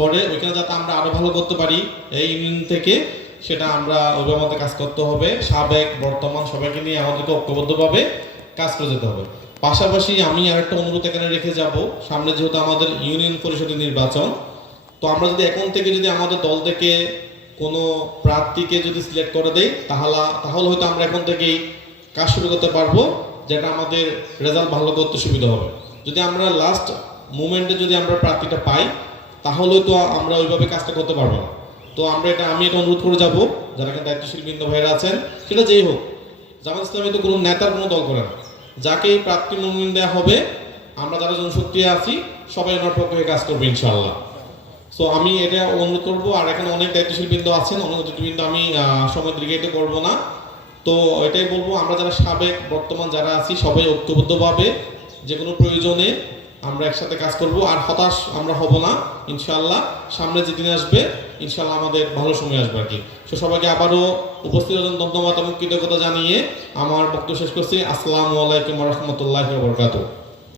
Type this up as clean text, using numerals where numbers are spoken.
পরে ওইখানে যাতে আমরা আরো ভালো করতে পারি এই ইউনিয়ন থেকে, সেটা আমরা ওইভাবে আমাদের কাজ করতে হবে। সাবেক বর্তমান সবাইকে নিয়ে আমাদেরকে ঐক্যবদ্ধভাবে কাজ করে যেতে হবে। পাশাপাশি আমি আরেকটা অনুরোধ এখানে রেখে যাব, সামনে যেহেতু আমাদের ইউনিয়ন পরিষদের নির্বাচন, তো আমরা যদি এখন থেকে যদি আমাদের দল থেকে কোনো প্রার্থীকে যদি সিলেক্ট করে দেই, তাহলে হয়তো আমরা এখন থেকেই কাজ শুরু করতে পারবো, যেটা আমাদের রেজাল্ট ভালো করতে সুবিধা হবে। যদি আমরা লাস্ট মুমেন্টে যদি আমরা প্রার্থীটা পাই, তাহলে তো আমরা ওইভাবে কাজটা করতে পারবো না। তো আমি এটা অনুরোধ করে যাব, যারা এখানে দায়িত্বশীল বৃন্দ ভাইয়েরা আছেন, সেটা যেই হোক, জামাত ইসলামী তো কোনো নেতার কোনো দল করে না, যাকে প্রার্থী মনোনয়ন দেওয়া হবে, আমরা যারা জনশক্তি আছি সবাই ওনার পক্ষে কাজ করবো ইনশাআল্লাহ। সো আমি এটা অনুরোধ করবো। আর এখানে অনেক দায়িত্বশীল বৃন্দ আছেন, অনেক অতিথিবৃন্দ, আমি সময় দীর্ঘায়িত করবো না। তো এটাই বলবো, আমরা যারা সাবেক বর্তমান যারা আছি সবাই ঐক্যবদ্ধভাবে যে কোনো প্রয়োজনে আমরা একসাথে কাজ করব, আর হতাশ আমরা হব না ইনশাআল্লাহ। সামনে যে দিন আসবে ইনশাআল্লাহ আমাদের ভালো সময় আসবে আর কি। তো সবাইকে আবারও উপস্থিত হওয়ার জন্য ধন্যবাদ এবং কৃতজ্ঞতা জানিয়ে আমার বক্তব্য শেষ করছি। আসসালামু আলাইকুম ওয়া রাহমাতুল্লাহি ওয়া বারাকাতুহু।